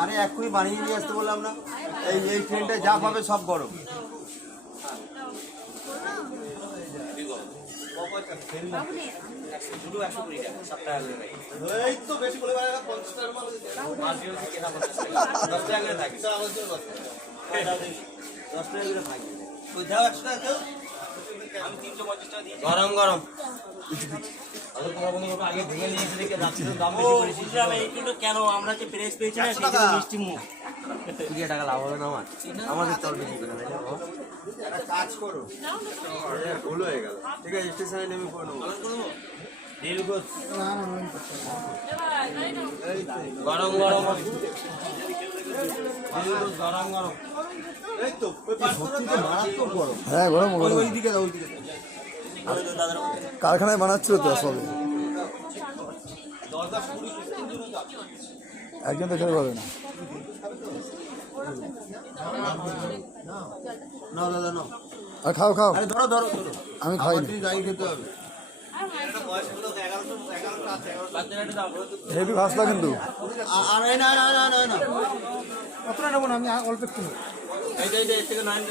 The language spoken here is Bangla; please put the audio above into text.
আরে এক্ষুনি বানিয়ে নিয়ে আসতে বললাম না, এই ট্রেনটা যা পাবে সব গরম। এই তো বেশি বলে 50 টাকা মাল 10 টাকা করে থাকে, 10 টাকা করে থাকে। ওই দাও 100 টাকা দাও, আমি 350 টাকা দিই। গরম গরম আগে ভেঙে নিয়েছি দেখে রাত্রে দাম বেশি করেছি। এইগুলো কেন আমরা যে প্রেস পেয়েছি না সেটা মিষ্টি মুখ 20 টাকা লাভ হবে না আমাদের চল বেশি করে না। একটা কাজ করো, ভুল হয়ে গেল, ঠিক আছে স্টেশনে নেমে পড়ো। গরম গরম গরম গরম, এই তো মারাত্মক গরম। হ্যাঁ গরম গরম, ওই দিকে দাও, ওই দিকে কারখানায় বানাচ্ছিল তো সবে, একজন তো খেতে পারবে না। না দাদা না, আর খাও খাও, আরে ধরো ধরো ধরো, আমি খাইনি। গাড়ি খেতে হবে। হেভি ভাসলা কিন্তু। আর না না না না না, অতটা নেবো না, আমি অল্প একটু। এই থেকে 9